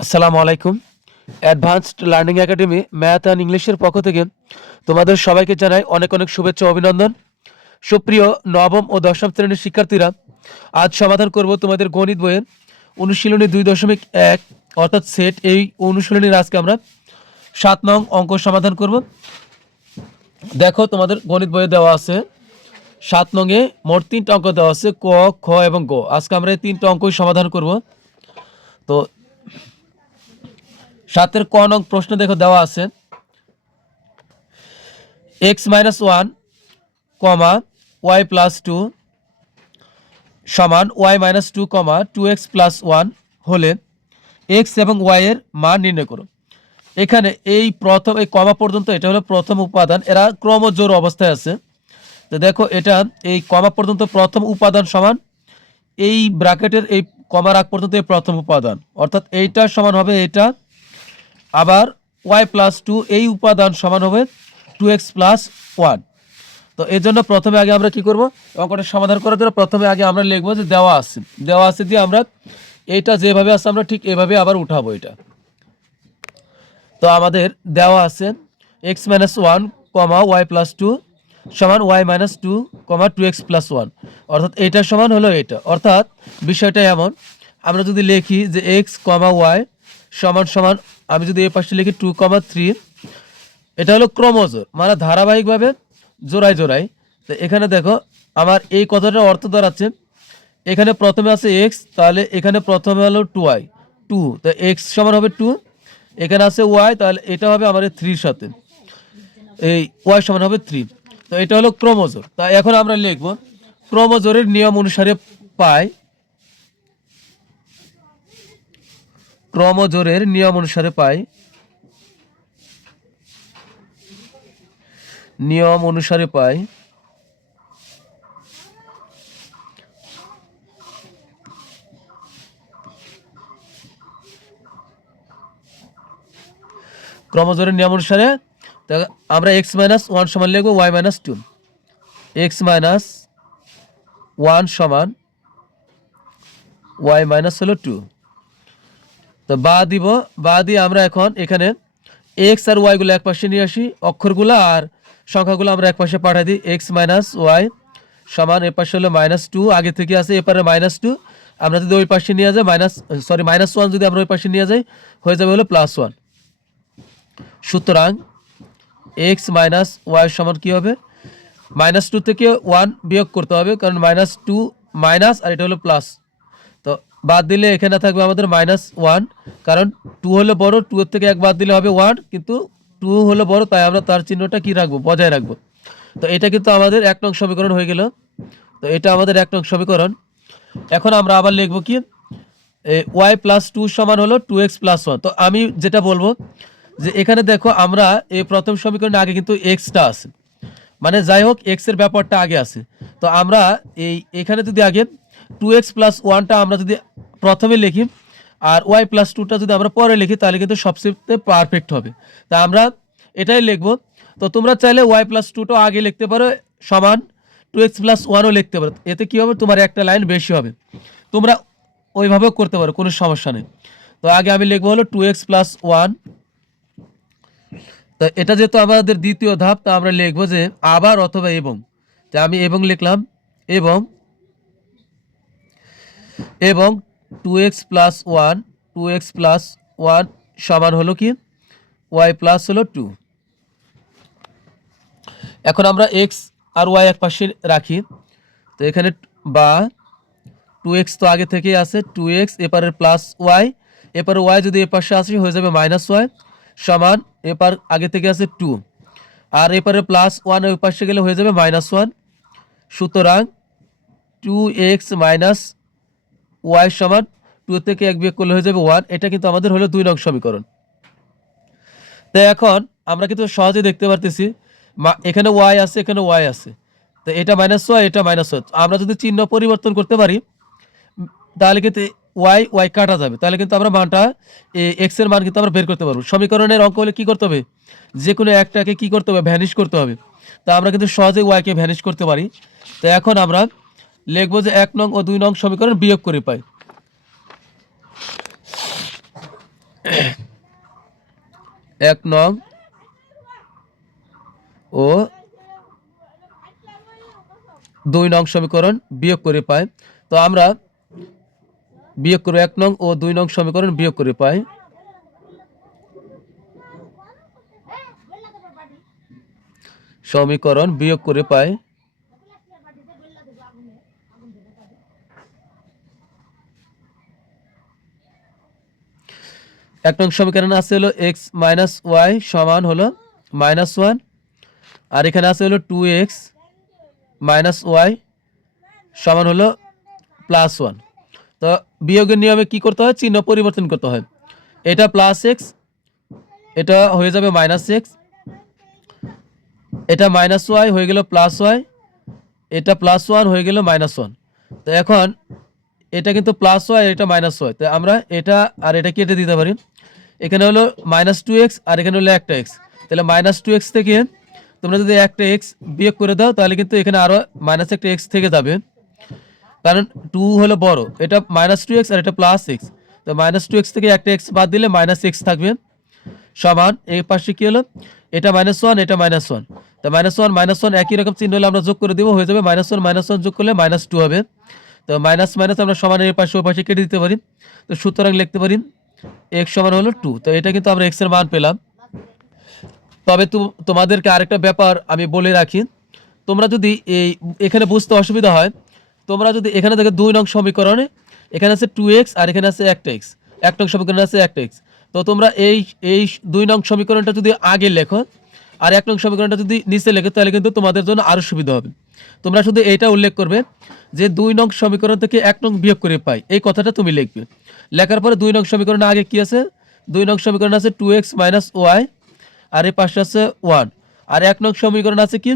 আসসালামু আলাইকুম। Advanced learning academy math and ইংলিশের পক্ষ থেকে তোমাদের সবাইকে জানাই অনেক অনেক শুভেচ্ছা ও অভিনন্দন। সুপ্রিয় নবম ও দশম শ্রেণীর শিক্ষার্থীরা, আজ সমাধান করব তোমাদের গণিত বইয়ের অনুশীলনী 2.1 অর্থাৎ সেট। এই অনুশীলনীর আজকে আমরা 7 নং অঙ্ক সমাধান করব। দেখো, তোমাদের গণিত বইয়ে দেওয়া আছে 7 নংয়ে মোট 3টা অঙ্ক দেওয়া আছে, ক, খ এবং গ। আজকে আমরা এই 3টা অঙ্কই সমাধান করব। তো 7-এর ক নং প্রশ্ন দেখো দেওয়া আছে x-1, y+2 সমান y-2, 2x + 1 হলে x এবং y এর মান নির্ণয় করো। এখানে এই কমা পর্যন্ত এটা হলো প্রথম উপাদান, এরা ক্রমজোড় অবস্থায় আছে। তো দেখো, এটা এই কমা পর্যন্ত প্রথম উপাদান সমান এই ব্র্যাকেটের এই কমার আগ পর্যন্ত এই প্রথম উপাদান, অর্থাৎ এইটা সমান হবে এটা। আবার y+2 এই উপাদান সমান হবে 2x + 1। তো এই জন্য প্রথমে আগে আমরা কি করব, অঙ্কটা সমাধান করার জন্য প্রথমে আগে আমরা লিখবো যে দেওয়া আছে দিয়ে আমরা এইটা যেভাবে আছে আমরা ঠিক এভাবে আবার উঠাবো এটা। তো আমাদের দেওয়া আছে x-1, y+2 সমান y-2, 2x + 1, অর্থাৎ এইটার সমান হলো এটা। অর্থাৎ বিষয়টা এমন, আমরা যদি লিখি যে x, y সমান সমান, আমি যদি এই পাশে লিখি 2, 3, এটা হলো ক্রমজোড়, মানে ধারাবাহিকভাবে জোড়ায় জোড়ায়। তো এখানে দেখো আমার এই কথাটার অর্থ দাঁড়াচ্ছে, এখানে প্রথমে আছে x, তাহলে এখানে প্রথমে হলো 2y, 2, তো x সমান হবে 2, এখানে আছে y, তাহলে এটা হবে আমার 3-র সাথে, এই y সমান হবে 3। তো এটা হলো ক্রমজোড়। তা এখন আমরা লিখব ক্রমজোড়ের নিয়ম অনুসারে পাই, ক্রমজোড়ের নিয়ম অনুসারে পাই, নিয়ম অনুসারে পাই ক্রমজোড়ের নিয়ম অনুসারে আমরা x-1 সমান লিখব y-2, x-1 সমান y- হলো 2। তো বা দিয়ে আমরা এখন এখানে x আর y গুলো এক পাশে নিয়ে আসি, অক্ষরগুলো আর সংখ্যাগুলো আমরা এক পাশে পাঠিয়ে দিই। x-y সমান এ পাশে হলো -2, আগে থেকে আছে এপারে -2, আমরা যদি ওই পাশে নিয়ে যাই -1 যদি আমরা ওই পাশে নিয়ে যাই হয়ে যাবে হলো +1। সুতরাং x - y সমান কি হবে, -2 থেকে 1 বিয়োগ করতে হবে, কারণ -2 মাইনাস আর এটা হলো প্লাস। তো বাদ দিলে এখানে থাকবে আমাদের -1, কারণ 2 হলো বড়, 2 এর থেকে 1 বাদ দিলে হবে 1, কিন্তু 2 হলো বড়, তাই আমরা তার চিহ্নটা কি রাখবো, বজায় রাখবো। তো এটা কিন্তু আমাদের 1 নং সমীকরণ হয়ে গেল। তো এটা আমাদের 1 নং সমীকরণ। এখন আমরা আবার লিখবো কি, y+2 সমান হলো 2x + 1। তো আমি যেটা বলবো যে এখানে দেখো, আমরা এই প্রথম সমীকরণে আগে কিন্তু এক্সটা আছে, মানে যাই হোক এক্স এর ব্যাপারটা আগে আছে। তো আমরা এখানে যদি আগে 2x + 1টা আমরা যদি প্রথমে লিখি আর y+2টা যদি আমরা পরে লিখি, তাহলে কিন্তু সবচেয়ে পারফেক্ট হবে। তা আমরা এটাই লিখবো। তো তোমরা চাইলে y+2টা আগে লিখতে পারো, সমান 2x + 1ও লিখতে পারো, এতে কি হবে, তোমার একটা লাইন বেশি হবে। তোমরা ওইভাবেও করতে পারো, কোনো সমস্যা নেই। তো আগে আমি লিখবো হলো 2x + 1। তো এটা যেহেতু আমাদের দ্বিতীয় ধাপ, তা আমরা লিখবো যে আবার অথবা এবং। আমি এবং লিখলাম, এবং 2x + 1, 2x + 1 সমান হলো কি, y+ হলো 2। এখন আমরা x আর y এক পাশে রাখি। তো এখানে বা 2x তো আগে থেকেই আছে, 2x এপারের +y, এপারে y যদি এ পাশে আসে হয়ে যাবে -y সমান, এপার আগে থেকে আছে 2, আর এপারে +1 ওই পাশে গেলে হয়ে যাবে -1। সুতরাং 2x - y সমান 2 থেকে 1 বিয়োগ করলে হয়ে যাবে 1। এটা কিন্তু আমাদের হলো 2 নং সমীকরণ। তো এখন আমরা কিন্তু সহজে দেখতে পারতেছি, এখানে y আছে, এখানে y আছে, তো এটা -y, এটা -y। আমরা যদি চিহ্ন পরিবর্তন করতে পারি, তাহলে কিন্তু y কাটা যাবে, তাহলে কিন্তু আমরা মানটা x এর মান কিন্তু আমরা বের করতে পারবো। সমীকরণের অঙ্ক হলে কি করতে হবে, যে কোনো একটাকে কি করতে হবে, ভ্যানিশ করতে হবে। তা আমরা কিন্তু সহজেই y কে ভ্যানিশ করতে পারি। তো এখন আমরা লিখবো যে 1 নং ও 2 নং সমীকরণ বিয়োগ করে পাই। 1 নং ও 2 নং সমীকরণ বিয়োগ করে পাই। তো আমরা বিয়োগ করে 1 নং ও 2 নং সমীকরণ বিয়োগ করে পাই বিয়োগ করে পাই 1 নং সমীকরণ আছে হলো x মাইনাস ওয়াই সমান হলো -1, আর এখানে আছে হলো 2x মাইনাস ওয়াই সমান হলো +1। তো বিয়োগের নিয়মে কি করতে হয়, চিহ্ন পরিবর্তন করতে হয়। এটা +x, এটা হয়ে যাবে -x, এটা -y হয়ে গেল +y, এটা +1 হয়ে গেল -1। তো এখন এটা কিন্তু +y, এটা -y, তো আমরা এটা আর এটা কেটে দিতে পারি। এখানে হলো -2x আর এখানে হলো একটা x, তাহলে -2x থেকে তোমরা যদি একটা x বিয়োগ করে দাও তাহলে কিন্তু এখানে আরো একটা x থেকে যাবে, কারণ 2 হলো বড়, এটা -2x আর এটা +x, তো -2x থেকে একটা x বাদ দিলে -x থাকবে সমান এই পাশে কি হলো, এটা -1 এটা -1, তো -1 একই রকম চিহ্ন হলে আমরা যোগ করে দেব, হয়ে যাবে -1 যোগ করলে -2 হবে। তো মাইনাস মাইনাস আমরা সমান এর পাশে ওই পাশে কেটে দিতে পারি, তো সুতরাং লিখতে পারি x সমান হলো 2। তো এটা কিন্তু আমরা x এর মান পেলাম। তবে তোমাদেরকে আরেকটা ব্যাপার আমি বলে রাখি, তোমরা যদি এখানে বুঝতে অসুবিধা হয়, তোমরা যদি এখানে দেখো 2 নং সমীকরণে এখানে আছে 2x আর এখানে আছে একটা x, 1 নং সমীকরণে আছে একটা x, তো তোমরা এই 2 নং সমীকরণটা যদি আগে লেখো আর 1 নং সমীকরণটা যদি নিচে লেখো তাহলে কিন্তু তোমাদের জন্য আরো সুবিধা হবে। তোমরা শুধু এইটা উল্লেখ করবে যে 2 নং সমীকরণ থেকে 1 নং বিয়োগ করে পাই, এই কথাটা তুমি লিখবে। লেখার পরে 2 নং সমীকরণে আগে কি আছে, 2 নং সমীকরণ আছে 2x মাইনাস ওয়াই আর এই পাশে আছে 1, আর 1 নং সমীকরণ আছে কি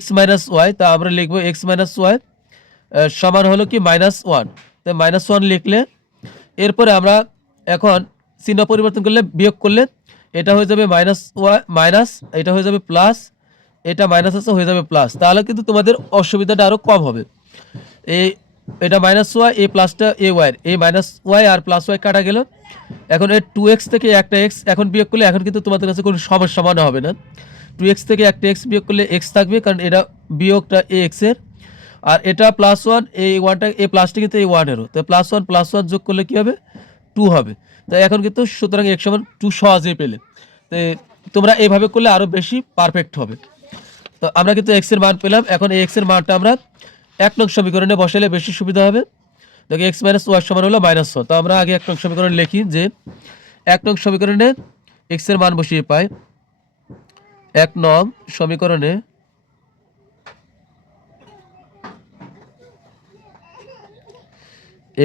x মাইনাস ওয়াই, তা আমরা লিখবো x মাইনাস ওয়াই সমান হলো কি -1, তো -1 লিখলে এরপরে আমরা এখন চিহ্ন পরিবর্তন করলে বিয়োগ করলে এটা হয়ে যাবে মাইনাস, এটা হয়ে যাবে প্লাস, এটা মাইনাস আছে হয়ে যাবে প্লাস, তাহলে কিন্তু তোমাদের অসুবিধাটা আরো কম হবে। এটা -y, এই প্লাসটা ay, এই -y আর +y কাটা গেল। এখন এই 2x থেকে একটা x এখন বিয়োগ করলে এখন কিন্তু তোমাদের কাছে কোনো সমস্যা মনে হবে না। 2x থেকে একটা x বিয়োগ করলে x থাকবে, কারণ এটা বিয়োগটা ax এর, আর এটা +1, এই 1টা এই প্লাসটা কিন্তু এই 1 এরও, তো +1 যোগ করলে কি হবে 2 হবে। তো এখন কিন্তু সুতরাং x সমান 2 সহজেই পেলে। তো তোমরা এইভাবে করলে আরো বেশি পারফেক্ট হবে। তো আমরা কিন্তু x এর মান পেলাম, এখন এই x এর মানটা আমরা 1 নং সমীকরণে বসালে বেশি সুবিধা হবে। দেখো x মাইনাস ওয়াই সমান হলো -1, তো আমরা আগে 1 নং সমীকরণ লিখি যে 1 নং সমীকরণে x এর মান বসিয়ে পাই, 1 নং সমীকরণে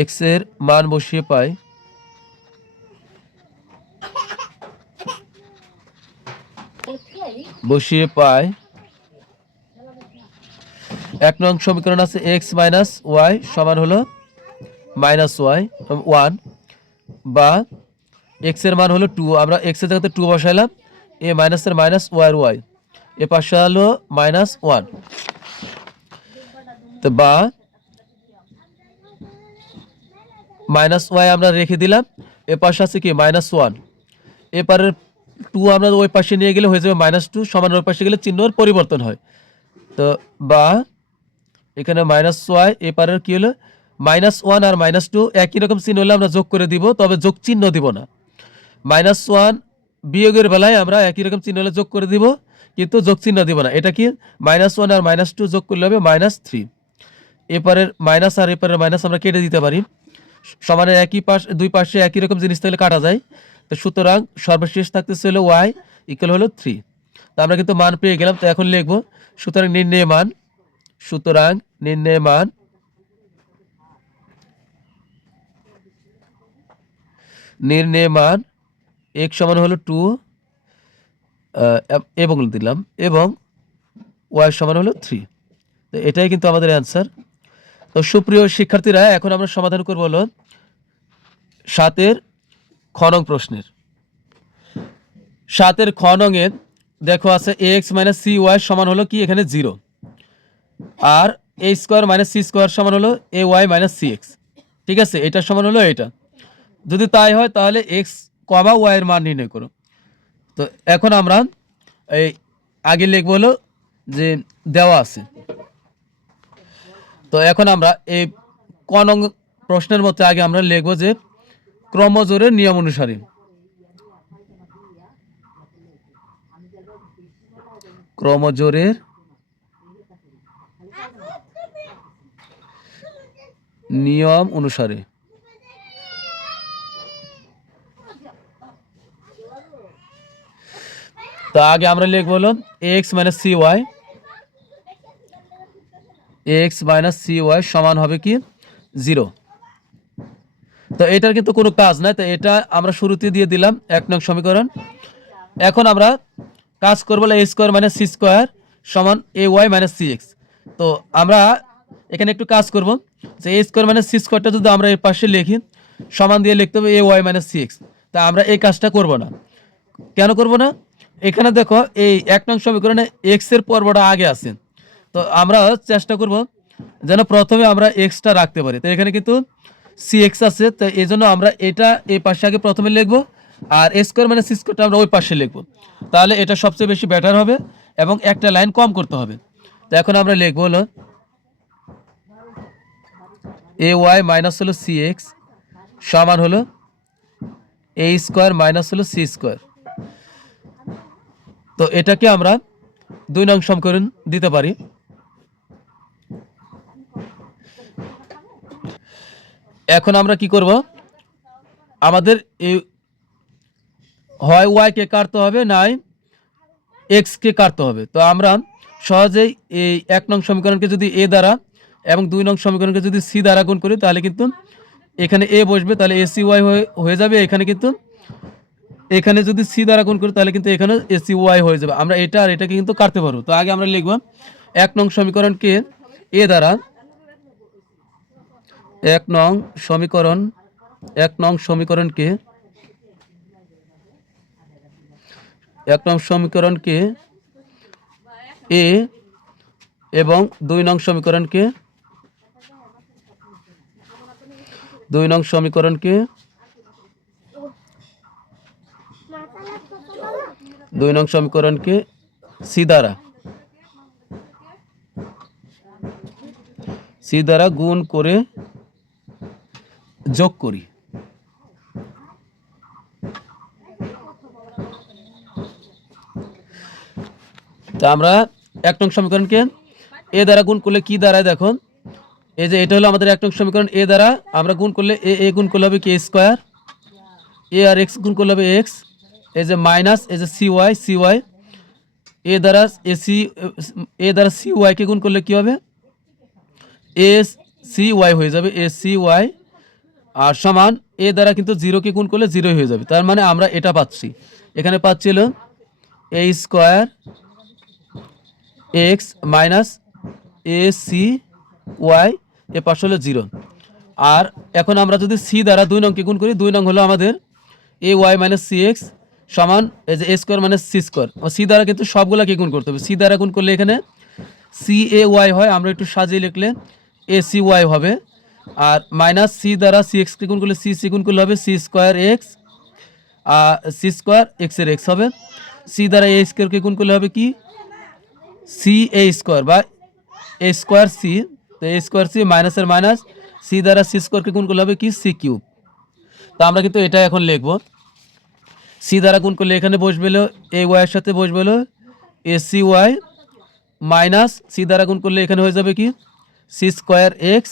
x এর মান বসিয়ে পাই এক নং সমীকরণ আছে x মাইনাস ওয়াই সমান হলো -1, বা x এর মান হলো 2, আমরা x এর জায়গাতে 2 বসাইলাম, এ মাইনাসের মাইনাস ওয়াই ওয়াই, এ পাশে হলো -1, তো বা -y আমরা রেখে দিলাম, এ পাশে আছে কি -1, এপারের 2 আমরা ওই পাশে নিয়ে গেলে হয়ে যাবে -2, সমান ওই পাশে গেলে চিহ্নর পরিবর্তন হয়। তো বা এখানে -y, এপারের কি হলো -1 আর -2 একই রকম চিহ্ন হলে আমরা যোগ করে দিব, তবে যোগ চিহ্ন দিব না। -1 বিয়োগের বেলায় আমরা একই রকম চিহ্ন হলে যোগ করে দিব, কিন্তু যোগ চিহ্ন দিব না। এটা কি -1 আর -2 যোগ করলে হবে -3, এপারের মাইনাস আর এপারের মাইনাস আমরা কেটে দিতে পারি, সমানের একই পাশ, দুই পাশে একই রকম জিনিস থাকলে কাটা যায়। তো সুতরাং সর্বশেষ থাকতেছে হলো y ইকুয়াল হলো 3। তো আমরা কিন্তু মান পেয়ে গেলাম। তো এখন লিখবো সুতরাং নির্ণয় মান x সমান হলো 2 এবং দিলাম, এবং y সমান হলো 3। তো এটাই কিন্তু আমাদের অ্যান্সার। তো সুপ্রিয় শিক্ষার্থীরা, এখন আমরা সমাধান করব হলো 7-এর খ নং প্রশ্নের। 7-এর খ নং এ দেখো আছে ax মাইনাস সি ওয়াই সমান হলো কি এখানে 0, আর a square minus C square সমান হলো A Y minus C X. ঠিক আছে, এটা সমান হলো এটা। যদি তাই হয় তাহলে x কমা ওয়াই এর মান নির্ণয় করো। তো এখন আমরা এই আগে লিখব হলো যে দেওয়া আছে। তো এখন আমরা এই ক নং প্রশ্নের মধ্যে আগে আমরা লিখব যে ক্রমজোড়ের নিয়ম অনুসারে। ক্রমজোড়ের নিয়ম অনুসারে। তো আগে আমরা লিখব হলো X minus C Y, X minus C Y সমান হবে কি 0। তো এটার কিন্তু কোনো কাজ নাই, তো এটা আমরা শুরুতে দিয়ে দিলাম 1 নং সমীকরণ। এখন আমরা কাজ করবো এ স্কোয়ার মাইনাস সি স্কোয়ার সমান এ ওয়াই মাইনাস সি এক্স। তো আমরা এখানে একটু কাজ করব যে এ স্কোয়ার মাইনাস সি স্কোয়ারটা যদি আমরা এর পাশে লিখি সমান দিয়ে লিখতে হবে এ ওয়াই মাইনাস সি এক্স। তা আমরা এই কাজটা করব না। কেন করব না? এখানে দেখো এই 1 নং সমীকরণে এক্স এর পর্বটা আগে আছে, তো আমরা চেষ্টা করব যেন প্রথমে আমরা এক্সটা রাখতে পারি। তো এখানে কিন্তু সি এক্স আছে, তো এই জন্য আমরা এটা এই পাশে আগে প্রথমে লিখবো, আর এ স্কোয়ার মানে সি স্কোয়ারটা আমরা ওই পাশে লিখবো, তাহলে এটা সবচেয়ে বেশি বেটার হবে এবং একটা লাইন কম করতে হবে। তো এখন আমরা লিখবো হলো এ ওয়াই মাইনাস হলো সি এক্স সমান হলো এ স্কোয়ার মাইনাস হলো সি স্কোয়ার। তো এটাকে আমরা 2 নং সমীকরণ দিতে পারি। এখন আমরা কি করব, আমাদের এই হয় ওয়াই কে কাটতে হবে নাই এক্স কে কাটতে হবে। তো আমরা সহজেই এই 1 নং সমীকরণকে যদি এ দ্বারা এবং 2 নং সমীকরণকে যদি সি দ্বারা গুণ করি তাহলে কিন্তু এখানে এ বসবে, তাহলে এ সি ওয়াই হয়ে যাবে। এখানে কিন্তু এখানে যদি সি দ্বারা গুণ করি তাহলে কিন্তু এখানে এ সি ওয়াই হয়ে যাবে। আমরা এটা আর এটাকে কিন্তু কাটতে পারবো। তো আগে আমরা লিখব 1 নং সমীকরণকে এ দ্বারা 1 নং সমীকরণকে 1 নং সমীকরণকে এ এবং 2 নং সমীকরণকে 2 নং সমীকরণকে 2 নং সমীকরণকে সি দ্বারা গুণ করে যোগ করি। তা আমরা 1 নং সমীকরণকে এ দ্বারা গুণ করলে কি দাঁড়ায় দেখো, এই যে এটা হলো আমাদের 1 নং সমীকরণ। এ দ্বারা আমরা গুণ করলে এ গুণ করলে হবে কি A square, A R x গুণ করলে হবে এক্স, এই যে মাইনাস এই যে সি ওয়াই এ দ্বারা সি ওয়াই কে গুণ করলে কি হবে এ সি ওয়াই হয়ে যাবে, এ সি ওয়াই আর সমান এ দ্বারা কিন্তু 0 কে গুণ করলে 0 হয়ে যাবে। তার মানে আমরা এটা পাচ্ছি, এখানে পাচ্ছিল A square X minus A C Y এ পাশে হলো 0। আর এখন আমরা যদি সি দ্বারা 2 নংকে গুণ করি, 2 নং হলো আমাদের A Y minus C X সমান এই যে A square minus C square. C দ্বারা কিন্তু সবগুলোকে গুণ করতে হবে। সি দ্বারা গুণ করলে এখানে সি এ ওয়াই হয়, আমরা একটু সাজিয়ে লিখলে এ সি ওয়াই হবে। আর মাইনাস সি দ্বারা সি এক্সকে গুণ করলে সি গুণ করলে হবে C square X, C square এক্সের এক্স হবে। সি দ্বারা এ স্কোয়ারকে গুণ করলে হবে কি সি এ স্কোয়ার বা এ স্কোয়ার সি, তো এ স্কোয়ার সি মাইনাসের মাইনাস সি দ্বারা সি স্কোয়ারকে গুণ করলে হবে কি সি কিউব। তো আমরা কিন্তু এটা এখন লিখবো, সি দ্বারা গুণ করলে এখানে বসবে হলো এ ওয়াইয়ের সাথে বসবে হলো A C Y minus C দ্বারা গুণ করলে এখানে হয়ে যাবে কি সি স্কোয়ার এক্স,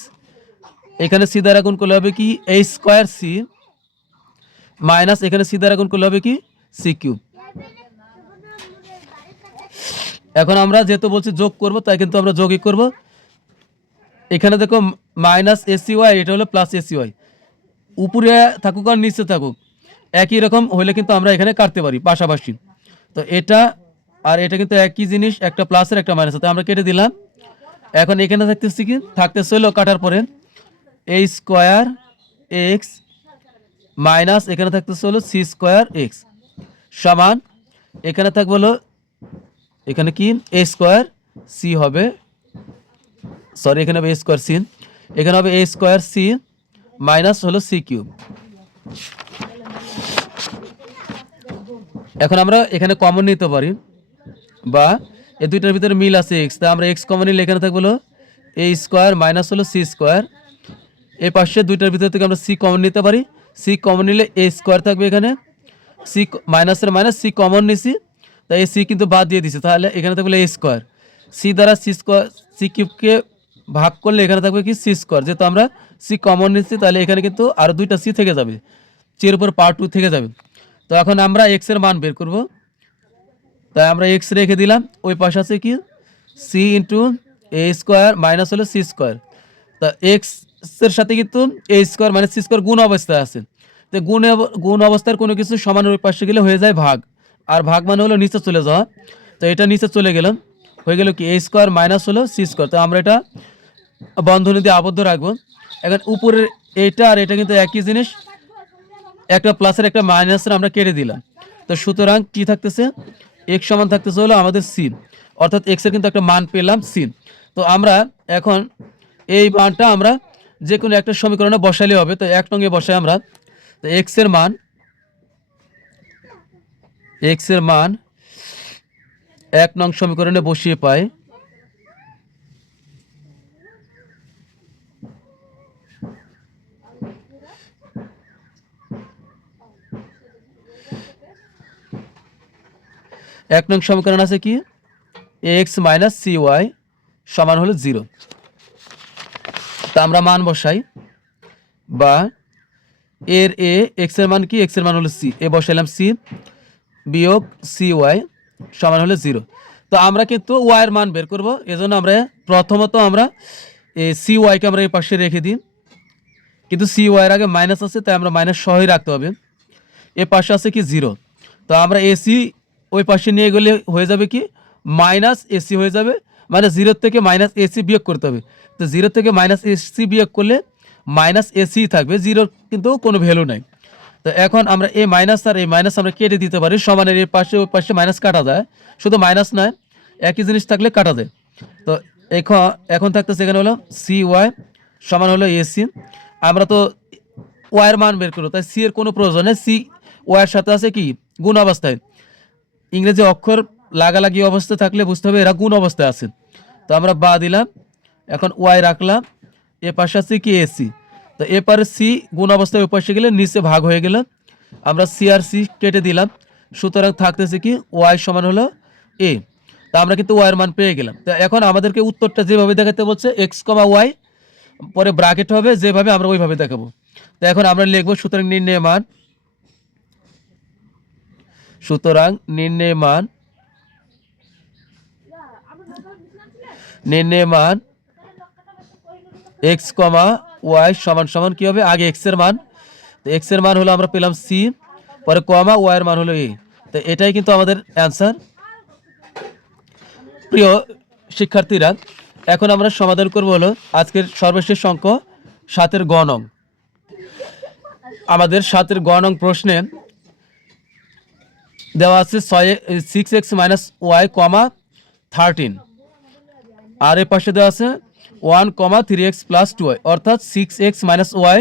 এখানে সি দ্বারা গুণ করলে হবে কি এ স্কোয়ার সি মাইনাস এখানে সি দ্বারা গুণ করলে হবে কি সি কিউব। এখন আমরা যেহেতু বলছি যোগ করব, তাই কিন্তু আমরা যোগই করব। এখানে দেখো মাইনাস এসি ওয়াই, এটা হলো প্লাস এসি ওয়াই, উপরে থাকুক আর নিচে থাকুক একই রকম হলে কিন্তু আমরা এখানে কাটতে পারি পাশাপাশি। তো এটা আর এটা কিন্তু একই জিনিস, একটা প্লাসের একটা মাইনাস, তো আমরা কেটে দিলাম। এখন এখানে থাকতেছি কি থাকতেছে হলো কাটার পরে এ স্কোয়ার এক্স মাইনাস এখানে থাকতেছে হলো সি স্কোয়ার এক্স সমান এখানে থাকবে হলো এখানে কি এ স্কোয়ার সি হবে, সরি এখানে হবে এ স্কোয়ার সি, এখানে হবে এ স্কোয়ার সি মাইনাস হলো সি কিউব। এখন আমরা এখানে কমন নিতে পারি, বা এই দুইটার ভিতরে মিল আছে এক্স, তা আমরা এক্স কমন নিলে এখানে থাকবে হলো এ স্কোয়ার মাইনাস হলো সি স্কোয়ার। এই পাশে দুইটার ভিতর থেকে আমরা সি কমন নিতে পারি, সি কমন নিলে এ স্কোয়ার থাকবে, এখানে সি মাইনাসের মাইনাস সি কমন নিছি, তাই এই সি কিন্তু বাদ দিয়ে দিছে, তাহলে এখানে থাকবে এ স্কোয়ার। সি দ্বারা সি স্কোয়ার সি কিউবকে ভাগ করলে এখানে থাকবে কি সি স্কোয়ার, যেহেতু আমরা সি কমন নিচ্ছি তাহলে এখানে কিন্তু আরও দুইটা সি থেকে যাবে, সির উপর পাওয়ার 2 থেকে যাবে। তো এখন আমরা এক্সের মান বের করব, তাই আমরা এক্স রেখে দিলাম, ওই পাশে আছে কি সি ইন্টু এ স্কোয়ার মাইনাস হলো সি স্কোয়ার। তা এক্স এর সাথে কিন্তু এ স্কোয়ার মাইনাস সি স্কোয়ার গুণ অবস্থায় আছে, তো গুণ অবস্থার কোনো কিছু সমানের ওই পাশে গেলে হয়ে যায় ভাগ, আর ভাগ মানে হলো নিচে চলে যাওয়া, তো এটা নিচে চলে গেলাম, হয়ে গেল কি এ স্কোয়ার মাইনাস হলো সি স্কোয়ার। তো আমরা এটা বন্ধনী দিয়ে আবদ্ধ রাখবো। এখন উপরের এইটা আর এটা কিন্তু একই জিনিস, একটা প্লাসের একটা মাইনাসের আমরা কেটে দিলাম, তো সুতরাং কি থাকতেছে এক্স সমান থাকতেছে হলো আমাদের সি, অর্থাৎ এক্স এর কিন্তু একটা মান পেলাম সি। তো আমরা এখন এই মানটা আমরা যে কোনো একটা সমীকরণে বসালে হবে, তো 1 নং এ বসাই আমরা, তো এক্স এর মান 1 নং সমীকরণে বসিয়ে পাই এক নং সমীকরণ আছে কি এক্স মাইনাস সি ওয়াই সমান হলো 0। তা আমরা মান বসাই, বা এর এ এক্স এর মান কি এক্স এর মান হলো সি, এ বসাইলাম সি বিয়োগ সি ওয়াই সমান হলো 0। তো আমরা কিন্তু ওয়াই এর মান বের করব, এজন্য আমরা প্রথমত আমরা এই সি ওয়াইকে আমরা এই পাশে রেখে দিই, কিন্তু সি ওয়াই এর আগে মাইনাস আছে তাই আমরা মাইনাস সহই রাখতে হবে, এ পাশে আছে কি 0, তো আমরা এসি ওই পাশে নিয়ে গেলে হয়ে যাবে কি মাইনাস এসি হয়ে যাবে, মানে 0 থেকে মাইনাস এসি বিয়োগ করতে হবে, তো 0 থেকে মাইনাস এসি বিয়োগ করলে মাইনাস এসি থাকবে, 0 কিন্তু কোনো ভ্যালু নাই। তো এখন আমরা এই মাইনাস আর এই মাইনাস আমরা কেটে দিতে পারি, সমানের এর পাশে ওই পাশে মাইনাস কাটা যায়, শুধু মাইনাস নয় একই জিনিস থাকলে কাটা যায়। তো এখন থাকতেছে এখানে হলো সি ওয়াই সমান হলো এসি, আমরা তো ওয়াইয়ের মান বের করবো, তাই সি এর কোনো প্রয়োজন নেই, সি ওয়াইয়ের সাথে আছে কি গুণ অবস্থায়, ইংরেজি অক্ষর লাগালাগি অবস্থায় থাকলে বুঝতে হবে এরা গুণ অবস্থায় আছে, তো আমরা বা দিলাম, এখন ওয়াই রাখলাম, এ পাশে আছে কি এসি, তো এ পারে সি গুণ অবস্থায় ওই পাশে গেলে নিচে ভাগ হয়ে গেল, আমরা সি আর সি কেটে দিলাম, সুতরাং থাকতেছে কি ওয়াই সমান হলো এ। তা আমরা কিন্তু ওয়াইয়ের মান পেয়ে গেলাম। তো এখন আমাদেরকে উত্তরটা যেভাবে দেখাতে বলছে এক্স কমা ওয়াই পরে ব্র্যাকেট হবে, যেভাবে আমরা ওইভাবে দেখাবো। তো এখন আমরা লিখবো সুতরাং নির্ণয় মান, নির্ণয় মান এক্স কমা ওয়াই সমান সমান কি হবে, আগে এক্স এর মান, তো এক্স এর মান হলো আমরা পেলাম সি, পরে কমা ওয়াই এর মান হলো এ, তো এটাই কিন্তু আমাদের অ্যান্সার। প্রিয় শিক্ষার্থীরা, এখন আমরা সমাধান করব হলো আজকের সর্বশেষ অঙ্ক 7 গ নং। আমাদের 7 গ নং প্রশ্নে দেওয়া আছে 6x মাইনাস ওয়াই কমা 13, আর এর পাশে দেওয়া আছে 1, 3x প্লাস 2y, অর্থাৎ 6x মাইনাস ওয়াই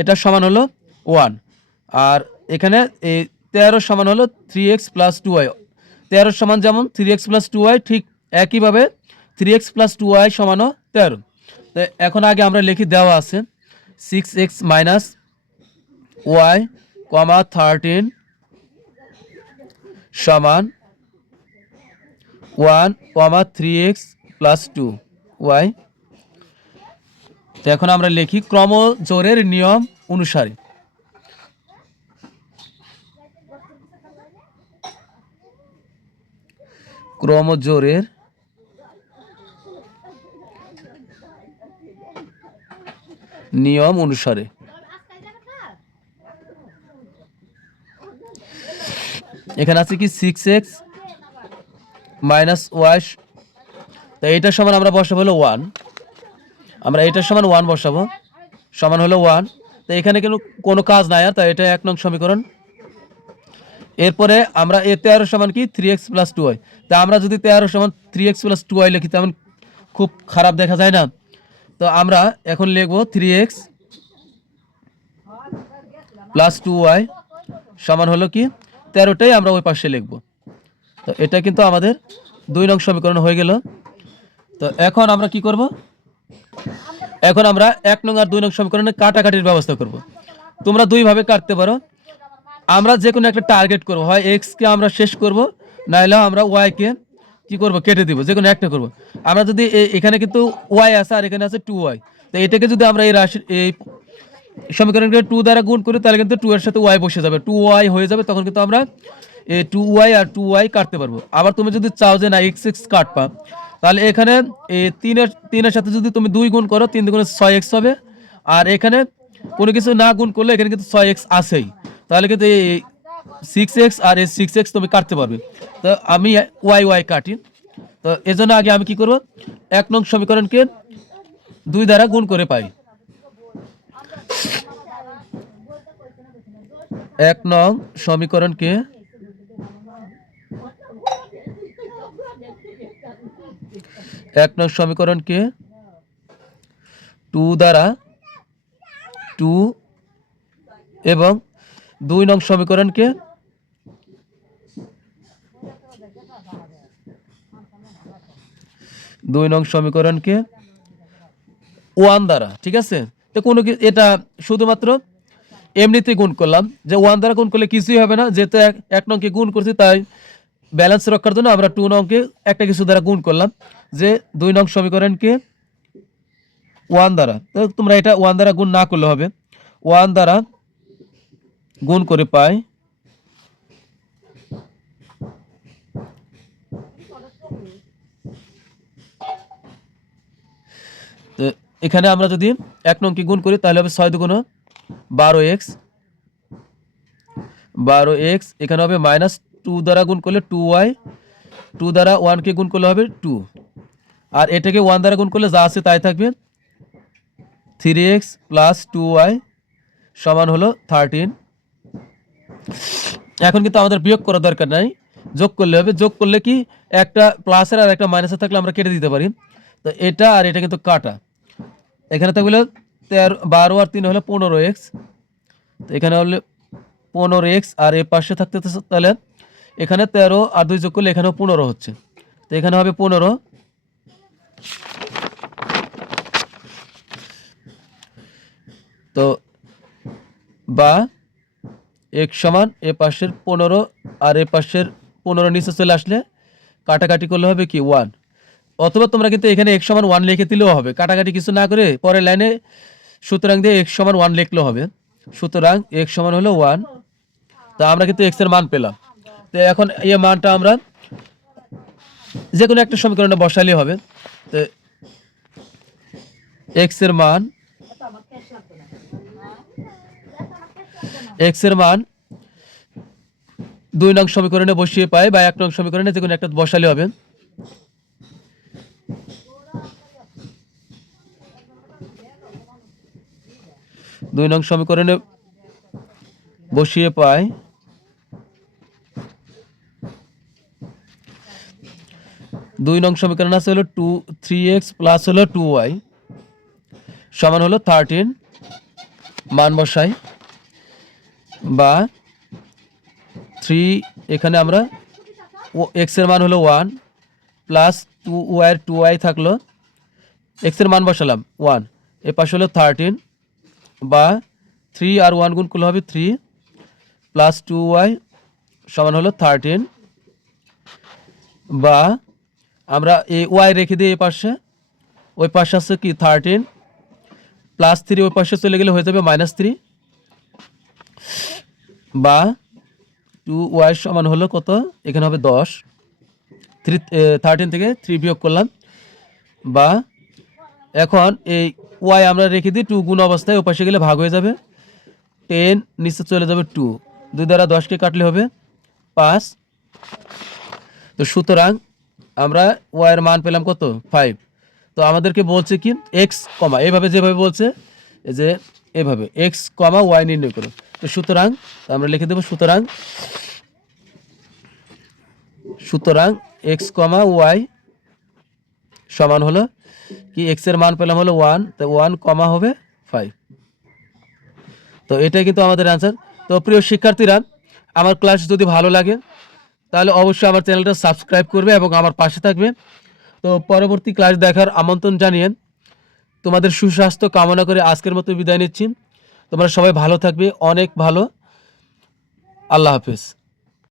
এটা সমান হলো 1, আর এখানে এই 13 সমান হলো 3x প্লাস 2y, 13 সমান যেমন 3x প্লাস 2y ঠিক একইভাবে 3x প্লাস 2y সমানও 13। তো এখন আগে আমরা লিখি, দেওয়া আছে 6x মাইনাস ওয়াই কমা 13 সমান 1, 3x প্লাস 2y। তো এখন আমরা লিখি ক্রমজোড়ের নিয়ম অনুসারে, ক্রমজোড়ের নিয়ম অনুসারে এখানে আছে কি 6x মাইনাস ওয়াই, তো এইটার সমান আমরা বসাবো হলো 1, আমরা এটার সমান 1 বসাবো, সমান হলো 1, তো এখানে কিন্তু কোনো কাজ নাই আর, তাই এটা 1 নং সমীকরণ। এরপরে আমরা এ 13 সমান কি 3x প্লাস 2y, তা আমরা যদি 13 সমান 3x প্লাস 2y লিখি তেমন খুব খারাপ দেখা যায় না, তো আমরা এখন লিখবো 3x প্লাস 2y সমান হলো কি 13টাই আমরা ওই পাশে লিখব। তো এটা কিন্তু আমাদের 2 নং সমীকরণ হয়ে গেল। তো এখন আমরা কি করব, এখন আমরা 1 নং আর 2 নং সমীকরণে কাটাকাটির ব্যবস্থা করব। তোমরা দুইভাবে কাটতে পারো। আমরা যে কোনো একটা টার্গেট করব, হয় এক্স কে আমরা শেষ করব, নাইলে আমরা ওয়াই কে কি করব, কেটে দিব, যে কোনো একটা করব। আমরা যদি এখানে কিন্তু ওয়াই আছে আর এখানে আছে 2y, তো এটাকে যদি আমরা এই রাশি এই সমীকরণকে 2 দ্বারা গুণ করি তাহলে কিন্তু 2 এর সাথে y বসে যাবে, 2y হয়ে যাবে। তখন কিন্তু আমরা এই 2y আর 2y কাটতে পারবো। আবার তুমি যদি চাও যে না x x কাটবা, তাহলে এখানে এই 3 এর সাথে যদি তুমি 2 গুণ করো, 3 দুগুণে 6x হবে। আর এখানে কোনো কিছু না গুণ করলে এখানে কিন্তু 6x আছেই, তাহলে কিন্তু এই 6x আর এই 6x তুমি কাটতে পারবে। তো আমি y কাটি। তো এজন্য আগে আমি কি করব, 1 নং সমীকরণকে 2 দ্বারা গুণ করে পাই। 1 নং সমীকরণকে 2 দ্বারা 2 এবং 2 নং সমীকরণকে 1 দ্বারা, ঠিক আছে। তো কোনো এটা শুধুমাত্র এমনিতেই গুণ করলাম, যে 1 দ্বারা গুণ করলে কিছুই হবে না, যেহেতু 1 নংকে গুণ করছি, তাই ব্যালেন্স রক্ষার জন্য আমরা 2 নংকে একটা কিছু দ্বারা গুণ করলাম, যে 2 নং সমীকরণকে 1 দ্বারা। তো তোমরা এটা 1 দ্বারা গুণ না করলে হবে, 1 দ্বারা গুণ করে পাই। তো এখানে আমরা যদি 1 নংকে গুণ করি তাহলে হবে 6 দুগুণ 12x, এখানে হবে মাইনাস 2 দ্বারা গুণ করলে 2y, 2 দ্বারা 1 কে গুণ করলে হবে 2, আর এটাকে 1 দ্বারা গুণ করলে যা আছে তাই থাকবে, 3x প্লাস 2y সমান হলো 13। এখন কিন্তু আমাদের বিয়োগ করার দরকার নাই, যোগ করলে হবে। যোগ করলে কি, একটা প্লাসের আর একটা মাইনাসের থাকলে আমরা কেটে দিতে পারি। তো এটা আর এটা কিন্তু কাটা, এখানে থাকলে 12 আর 3 হলো 15x, তো এখানে হলে 15x, আর এই পাশে থাকতে তাহলে এখানে 13 আর 2 যোগ করলে এখানেও 15 হচ্ছে, তো এখানে হবে 15। তো বা x সমান এ পাশের 15 আর এ পাশের 15 নিচে চলে আসলে কাটাকাটি করলে হবে কি 1, অথবা তোমরা কিন্তু এখানে x সমান 1 লিখে দিলেও হবে, কাটাকাটি কিছু না করে পরের লাইনে সুতরাং দিয়ে x সমান 1 লিখলেও হবে। সুতরাং x সমান হলো 1। তো আমরা কিন্তু x এর মান পেলাম। তো এখন এই মানটা আমরা যে কোনো একটা সমীকরণে বসালে হবে। তো x এর মান 2 নং সমীকরণে বসিয়ে পাই, বা 1 নং সমীকরণে যে কোনো একটা বসালে হবে। দুই নং সমীকরণে বসিয়ে পাই 2 নং সমীকরণ আছে হলো 3x প্লাস হলো 2y সমান হলো 13, মান বসাই, বা 3 এখানে আমরা x এর মান হলো 1 প্লাস 2y থাকলো, x এর মান বসালাম 1, এ পাশে হলো 13, বা 3 আর 1 গুণ করলে হবে 3 প্লাস 2y সমান হলো 13, বা আমরা এই y রেখে দিই এই পাশে, ওই পাশে আছে কি 13 প্লাস 3 ওই পাশে চলে গেলে হয়ে যাবে -3, বা 2y সমান হলো কত, এখানে হবে 10, 13 থেকে 3 বিয়োগ করলাম, বা এখন এই y আমরা রেখে দিই 2 গুণ অবস্থায়, ওই পাশে গেলে ভাগ হয়ে যাবে, 10 নিচে চলে যাবে 2, 2 দ্বারা 10কে কাটলে হবে 5। তো সুতরাং আমরা y এর মান পেলাম কত 5। তো আমাদেরকে বলছে কি x, এভাবে যেভাবে বলছে যে এভাবে x, y নির্ণয় করো। তো সুতরাং আমরা লিখে দেব সুতরাং x, y সমান হলো কি, x এর মান পেলাম হলো 1, তো 1 কমা হবে 5। তো এটাই কিন্তু আমাদের অ্যান্সার। তো প্রিয় শিক্ষার্থীরা, আমার ক্লাস যদি ভালো লাগে তাহলে অবশ্যই আমার চ্যানেলটা সাবস্ক্রাইব করবে এবং আমার পাশে থাকবে। তো পরবর্তী ক্লাস দেখার আমন্ত্রণ জানিয়ে তোমাদের সুস্বাস্থ্য কামনা করে আজকের মতো বিদায় নিচ্ছি। তোমরা সবাই ভালো থাকবে, অনেক ভালো। আল্লাহ হাফেজ।